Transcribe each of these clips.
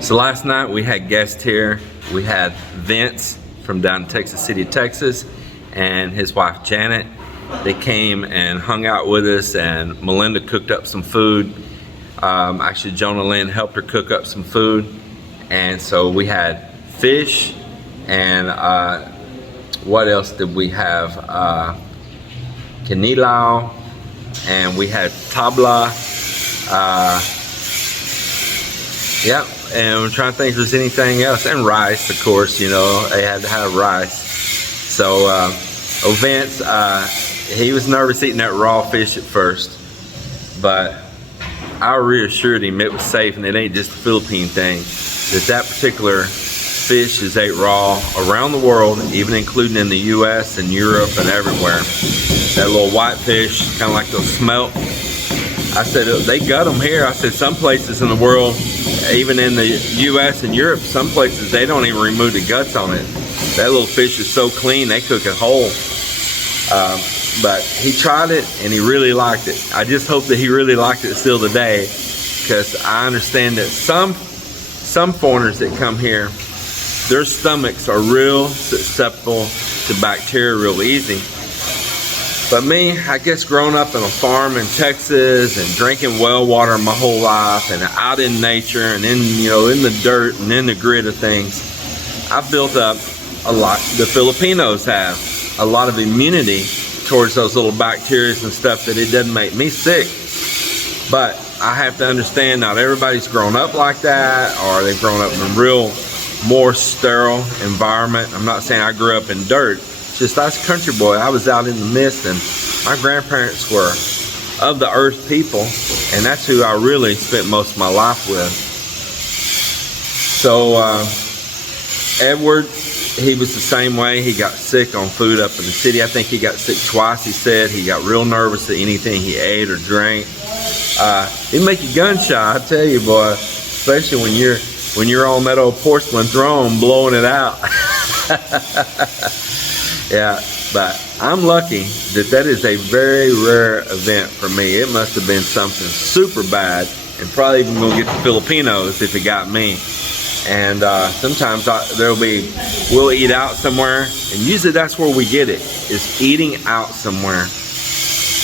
So last night we had guests here. We had Vince from down in Texas City, Texas, and his wife Janet. They came and hung out with us, and Melinda cooked up some food. Actually, Jonah Lynn helped her cook up some food. And so we had fish, and what else did we have? Kinilaw, and we had tabla. Yeah, and I'm trying to think if there's anything else. And rice, of course, you know, they had to have rice. So, Vince, he was nervous eating that raw fish at first, but I reassured him it was safe and it ain't just a Philippine thing. That particular fish is ate raw around the world, even including in the US and Europe and everywhere. That little white fish, kind of like those smelt. I said, they got them here. I said, some places in the world, even in the US and Europe, some places they don't even remove the guts on it. That little fish is so clean, they cook it whole. But he tried it and he really liked it. I just hope that he really liked it still today, because I understand that some foreigners that come here, their stomachs are real susceptible to bacteria real easy. But me, I guess growing up in a farm in Texas and drinking well water my whole life and out in nature and in, you know, in the dirt and in the grit of things, I've built up a lot, the Filipinos have, a lot of immunity towards those little bacteria and stuff that it doesn't make me sick. But I have to understand not everybody's grown up like that, or they've grown up in a real more sterile environment. I'm not saying I grew up in dirt. Just I was a country boy. I was out in the mist, and my grandparents were of the earth people, and that's who I really spent most of my life with. So Edward, he was the same way. He got sick on food up in the city. I think he got sick twice. He said he got real nervous at anything he ate or drank. It make you gun shy, I tell you, boy, especially when you're on that old porcelain throne blowing it out. Yeah, but I'm lucky that is a very rare event for me. It must have been something super bad, and probably even gonna get the Filipinos if it got me. And sometimes we'll eat out somewhere, and usually that's where we get it, is eating out somewhere.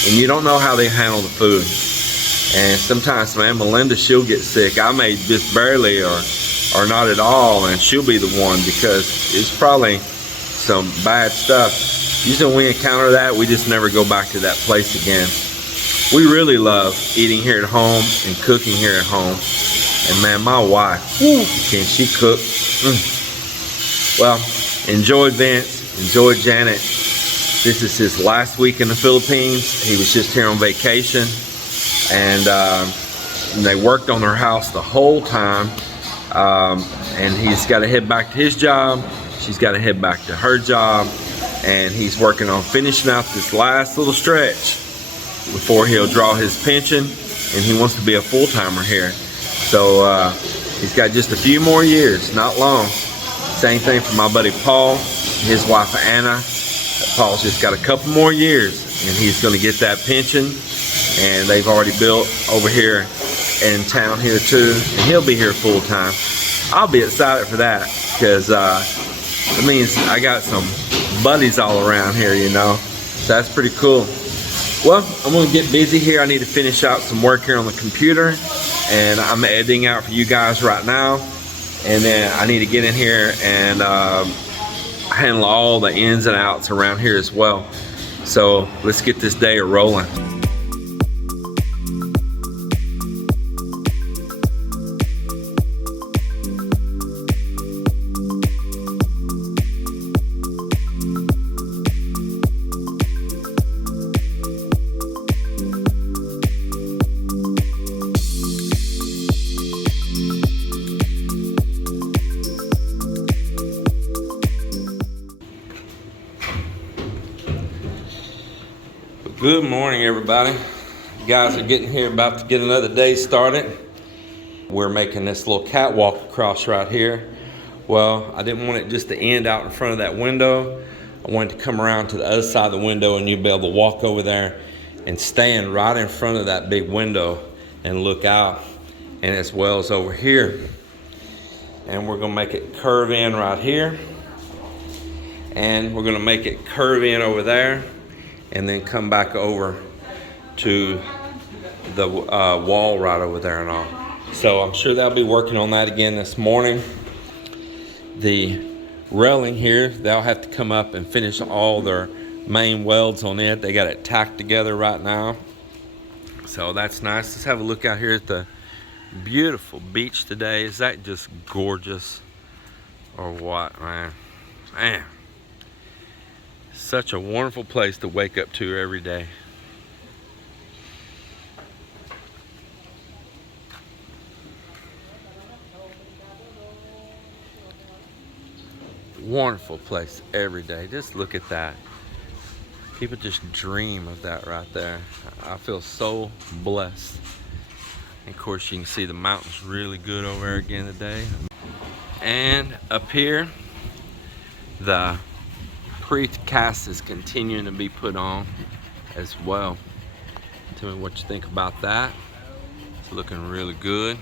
And you don't know how they handle the food. And sometimes, man, Melinda, she'll get sick. I may just barely or not at all, and she'll be the one, because it's probably some bad stuff. Usually when we encounter that, we just never go back to that place again. We really love eating here at home and cooking here at home. And man, my wife, can she cook? Well, enjoy Vince, enjoy Janet. This is his last week in the Philippines. He was just here on vacation, and they worked on their house the whole time. And he's got to head back to his job. She's got to head back to her job, and he's working on finishing out this last little stretch before he'll draw his pension, and he wants to be a full-timer here. So he's got just a few more years, not long. Same thing for my buddy Paul, his wife Anna. Paul's just got a couple more years, and he's going to get that pension, and they've already built over here in town here too, and he'll be here full-time. I'll be excited for that, because it means I got some buddies all around here, you know. So that's pretty cool. Well, I'm gonna get busy here. I need to finish out some work here on the computer, and I'm editing out for you guys right now. And then I need to get in here and handle all the ins and outs around here as well. So let's get this day rolling. Good morning, everybody. You guys are getting here, about to get another day started. We're making this little catwalk across right here. Well, I didn't want it just to end out in front of that window. I wanted to come around to the other side of the window, and you'll be able to walk over there and stand right in front of that big window and look out, and as well as over here. and we're gonna make it curve in right here, and we're gonna make it curve in over there, and then come back over to the wall right over there and all. So I'm sure they'll be working on that again this morning. The railing here, they'll have to come up and finish all their main welds on it. They got it tacked together right now. So that's nice. Let's have a look out here at the beautiful beach today. Is that just gorgeous or what, man? Man, such a wonderful place to wake up to every day. Wonderful place every day. Just look at that. People just dream of that right there. I feel so blessed. And of course, you can see the mountains really good over there again today. And up here, the precast is continuing to be put on as well. Tell me what you think about that. It's looking really good.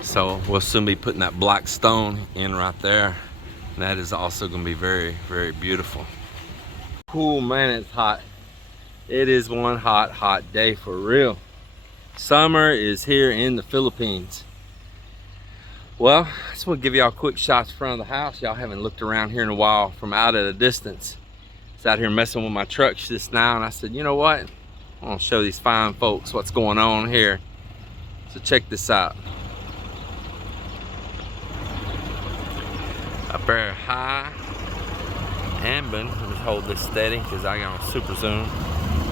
So we'll soon be putting that black stone in right there. And that is also going to be very, very beautiful. Cool, man, it's hot. It is one hot, hot day for real. Summer is here in the Philippines. Well, I just want to give y'all quick shots in front of the house. Y'all haven't looked around here in a while from out at a distance. I was out here messing with my truck just now, and I said, you know what? I want to show these fine folks what's going on here. So check this out. Up there high, Ambin, let me hold this steady because I got on super zoom.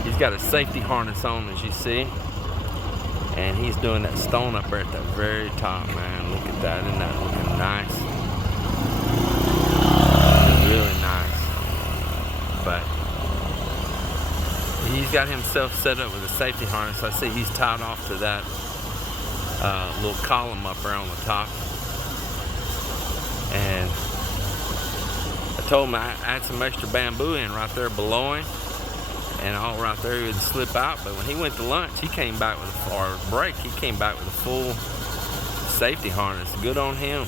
He's got a safety harness on, as you see, and he's doing that stone up there at the very top, man. Look at that, isn't that looking nice? Really nice. But he's got himself set up with a safety harness. I see he's tied off to that little column up there on the top. And I told him I had some extra bamboo in right there below him, and all right there he would slip out. But when he went to lunch, he came back with or break. He came back with a full safety harness. Good on him.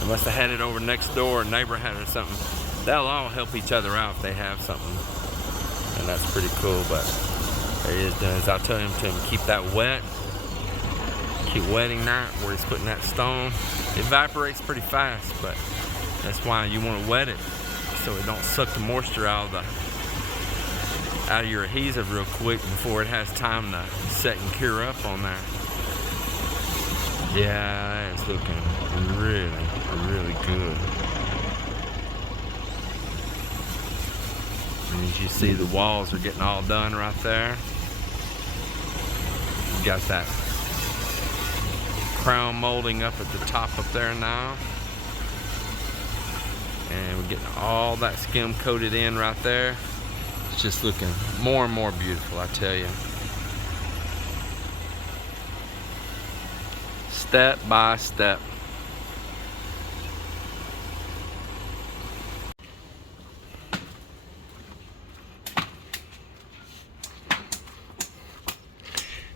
They must have had it over next door, a neighbor had it or something. They'll all help each other out if they have something, and that's pretty cool. But there he is doing as I tell him to keep that wet. Keep wetting that where he's putting that stone. It evaporates pretty fast, but that's why you want to wet it so it don't suck the moisture out of your adhesive real quick before it has time to set and cure up on there. Yeah, it's looking really, really good. And as you see, the walls are getting all done right there. You got that crown molding up at the top up there now, and we're getting all that skim coated in right there. It's just looking more and more beautiful, I tell you. Step by step.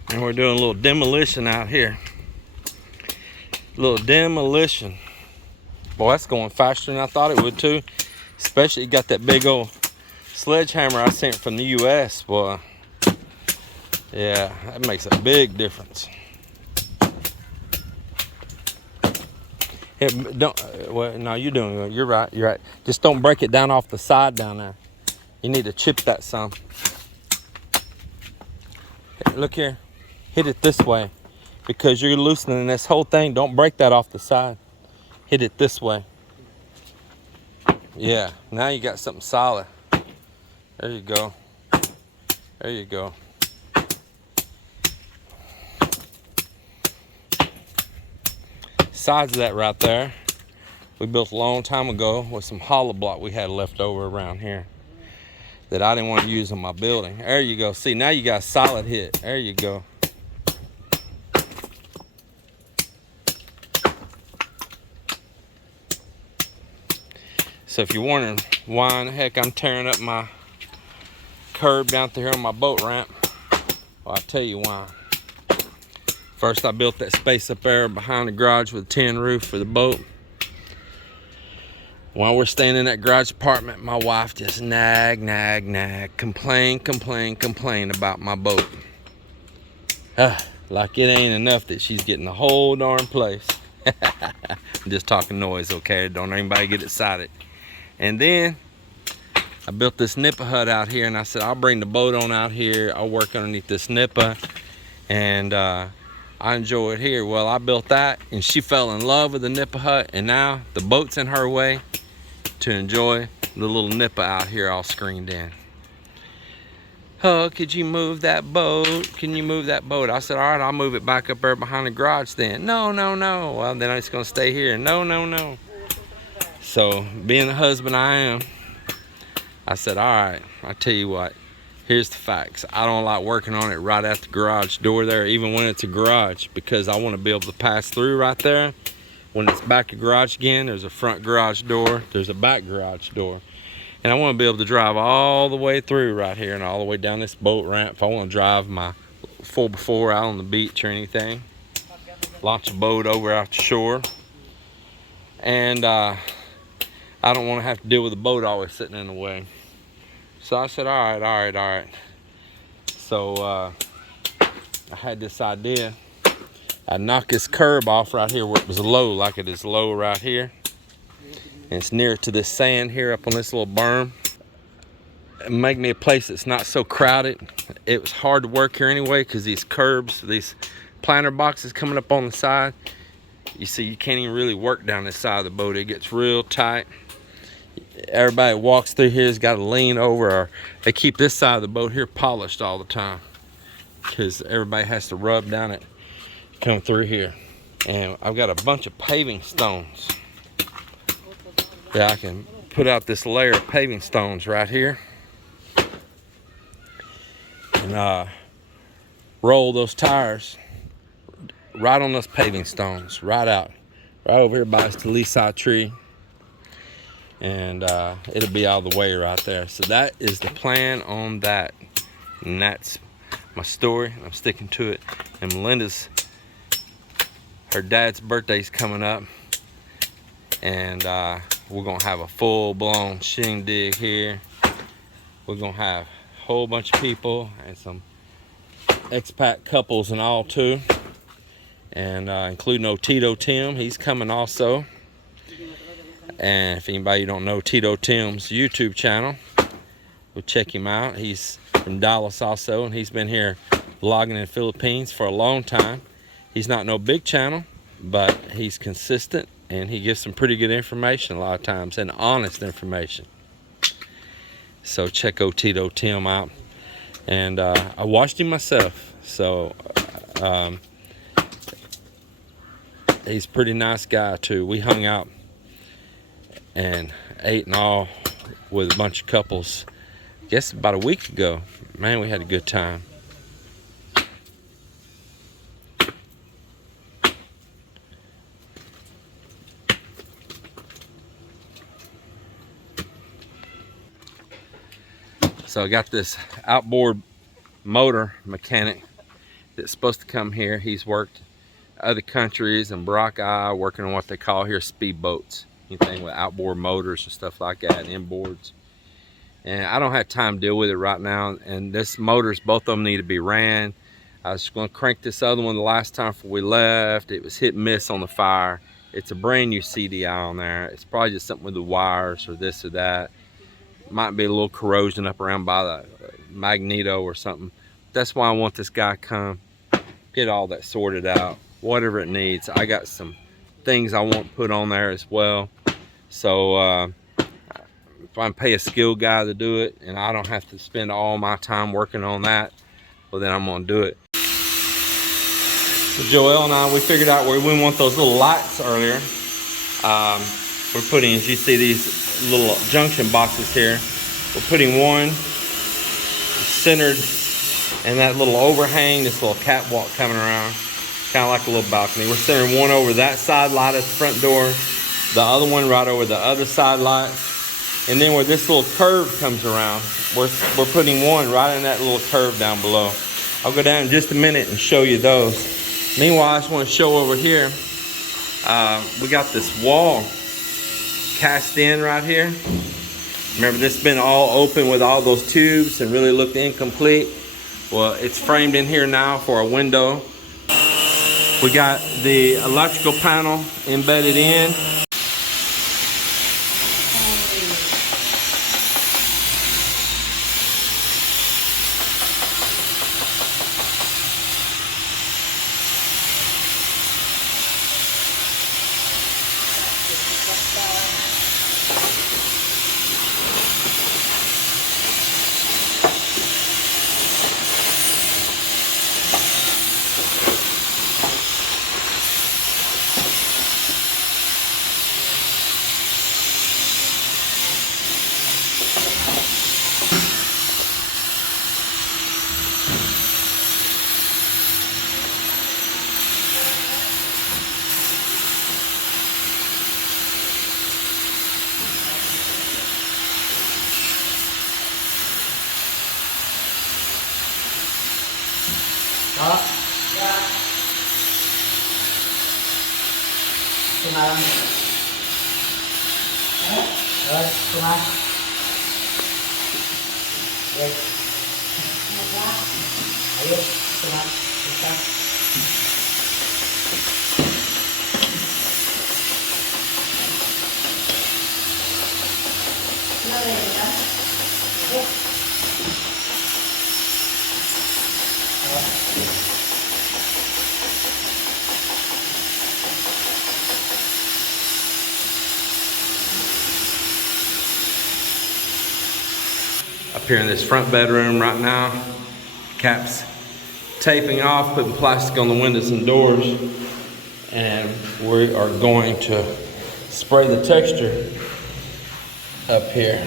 And we're doing a little demolition out here. Little demolition. Boy, that's going faster than I thought it would too. Especially you got that big old sledgehammer I sent from the US, boy. Yeah, that makes a big difference. Here, don't. Well, no, you're doing good. You're right. You're right. Just don't break it down off the side down there. You need to chip that some. Look here. Hit it this way. Because you're loosening this whole thing. Don't break that off the side. Hit it this way. Yeah, now you got something solid. There you go. There you go. Sides of that right there, we built a long time ago with some hollow block we had left over around here that I didn't want to use on my building. There you go. See, now you got a solid hit. There you go. So if you're wondering why in the heck I'm tearing up my curb down through here on my boat ramp, well, I'll tell you why. First, I built that space up there behind the garage with a tin roof for the boat. While we're staying in that garage apartment, my wife just nag, complain about my boat. Like it ain't enough that she's getting the whole darn place. I'm just talking noise, okay? Don't anybody get excited. And then I built this nipa hut out here, and I said I'll bring the boat on out here. I'll work underneath this nipa, and I enjoy it here. Well, I built that, and she fell in love with the nipa hut, and now the boat's in her way to enjoy the little nipa out here all screened in. Oh, could you move that boat? Can you move that boat? I said, all right, I'll move it back up there behind the garage then. No. Well, then it's gonna stay here. No. So, being the husband I am, I said, all right, I tell you what, here's the facts. I don't like working on it right at the garage door there, even when it's a garage, because I want to be able to pass through right there. When it's back to garage again, there's a front garage door, there's a back garage door. And I want to be able to drive all the way through right here and all the way down this boat ramp. If I want to drive my 4x4 out on the beach or anything, launch a boat over out the shore. And I don't want to have to deal with the boat always sitting in the way. So I said, all right. So I had this idea. I'd knock this curb off right here where it was low, like it is low right here. And it's near to this sand here up on this little berm. And make me a place that's not so crowded. It was hard to work here anyway because these curbs, these planter boxes coming up on the side. You see, you can't even really work down this side of the boat. It gets real tight. Everybody that walks through here has got to lean over, or they keep this side of the boat here polished all the time because everybody has to rub down it, come through here. And I've got a bunch of paving stones. Yeah, I can put out this layer of paving stones right here and roll those tires right on those paving stones, right over here by this lee side tree, and it'll be all the way right there. So that is the plan on that, and that's my story. I'm sticking to it. And Melinda's, her dad's birthday's coming up, and we're gonna have a full-blown shindig here. We're gonna have a whole bunch of people and some expat couples and all too, and including old Tito Tim. He's coming also. And if anybody don't know Tito Tim's YouTube channel, go check him out. He's from Dallas also, and he's been here vlogging in the Philippines for a long time. He's not no big channel, but he's consistent. And he gives some pretty good information a lot of times, and honest information. So check old Tito Tim out. And I watched him myself. So he's a pretty nice guy too. We hung out and ate and all with a bunch of couples, I guess about a week ago. Man, we had a good time. So I got this outboard motor mechanic that's supposed to come here. He's worked other countries and Boracay, working on what they call here speedboats. Anything with outboard motors and stuff like that, inboards. And I don't have time to deal with it right now. And this motors, both of them need to be ran. I was going to crank this other one the last time before we left. It was hit and miss on the fire. It's a brand new CDI on there. It's probably just something with the wires or this or that. Might be a little corrosion up around by the magneto or something. That's why I want this guy to come, get all that sorted out, whatever it needs. I got some things I want put on there as well. So if I can pay a skilled guy to do it and I don't have to spend all my time working on that, well then I'm gonna do it. So Joel and I, we figured out where we want those little lights earlier. We're putting, as you see, these little junction boxes here. We're putting one centered in that little overhang, this little catwalk coming around, kind of like a little balcony. We're centering one over that side light at the front door, the other one right over the other side light. And then where this little curve comes around, we're putting one right in that little curve down below. I'll go down in just a minute and show you those. Meanwhile, I just want to show over here, we got this wall cast in right here. Remember, this has been all open with all those tubes and really looked incomplete. Well, it's framed in here now for a window. We got the electrical panel embedded in. Đó. Phương An. Rồi, Phương An. Đây. Ayo, Phương An. Kita. Up here in this front bedroom right now, Cap's taping off, putting plastic on the windows and doors, and we are going to spray the texture up here.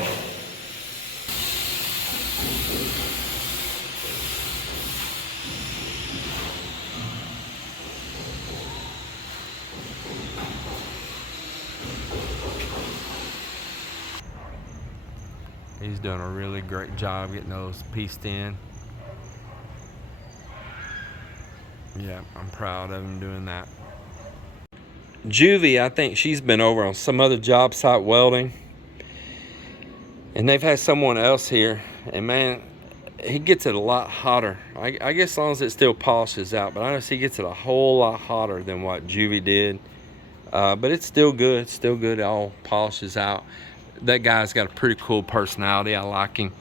He's doing a really great job getting those pieced in. Yeah, I'm proud of him doing that. Juvie, I think she's been over on some other job site welding, and they've had someone else here, and man, he gets it a lot hotter. I guess as long as it still polishes out, but I notice he gets it a whole lot hotter than what Juvie did. But it's still good, it all polishes out. That guy's got a pretty cool personality. I like him.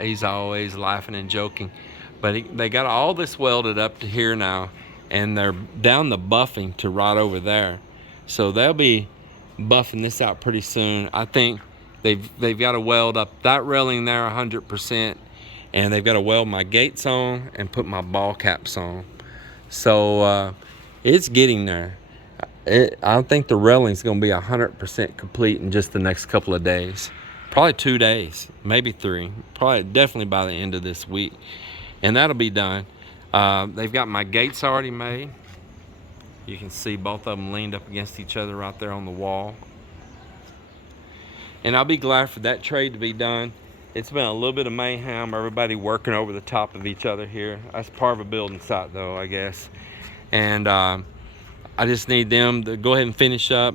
He's always laughing and joking. But they got all this welded up to here now, and they're down the buffing to right over there. So they'll be buffing this out pretty soon. I think they've got to weld up that railing there 100%, and they've got to weld my gates on and put my ball caps on. So it's getting there. I think the railing's going to be 100% complete in just the next couple of days. Probably 2 days, maybe 3. Probably definitely by the end of this week. And that'll be done. They've got my gates already made. You can see both of them leaned up against each other right there on the wall. And I'll be glad for that trade to be done. It's been a little bit of mayhem, everybody working over the top of each other here. That's part of a building site though, I guess. And I just need them to go ahead and finish up,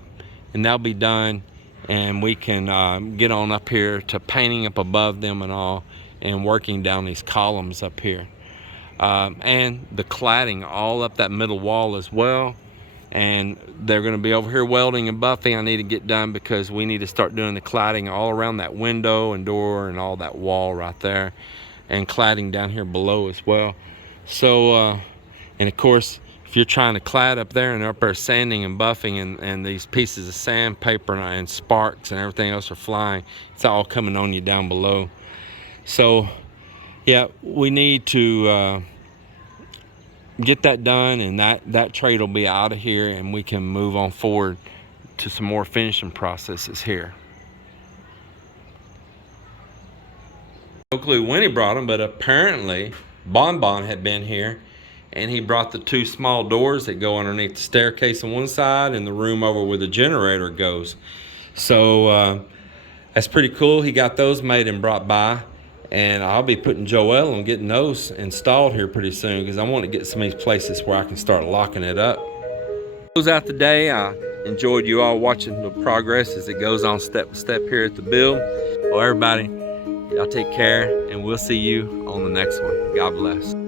and that'll be done, and we can get on up here to painting up above them and all, and working down these columns up here, and the cladding all up that middle wall as well. And they're going to be over here welding and buffing. I need to get done because we need to start doing the cladding all around that window and door and all that wall right there, and cladding down here below as well. So and of course, if you're trying to clad up there and up there sanding and buffing, and these pieces of sandpaper and sparks and everything else are flying, it's all coming on you down below. So yeah, we need to get that done, and that trade will be out of here, and we can move on forward to some more finishing processes here. No clue when he brought them, but apparently Bon had been here, and he brought the 2 small doors that go underneath the staircase on one side and the room over where the generator goes. So that's pretty cool. He got those made and brought by, And I'll be putting Joel on getting those installed here pretty soon because I want to get some of these places where I can start locking it up. Close out the day. I enjoyed you all watching the progress as it goes on step by step here at the build. Well, everybody, y'all take care, and we'll see you on the next one. God bless.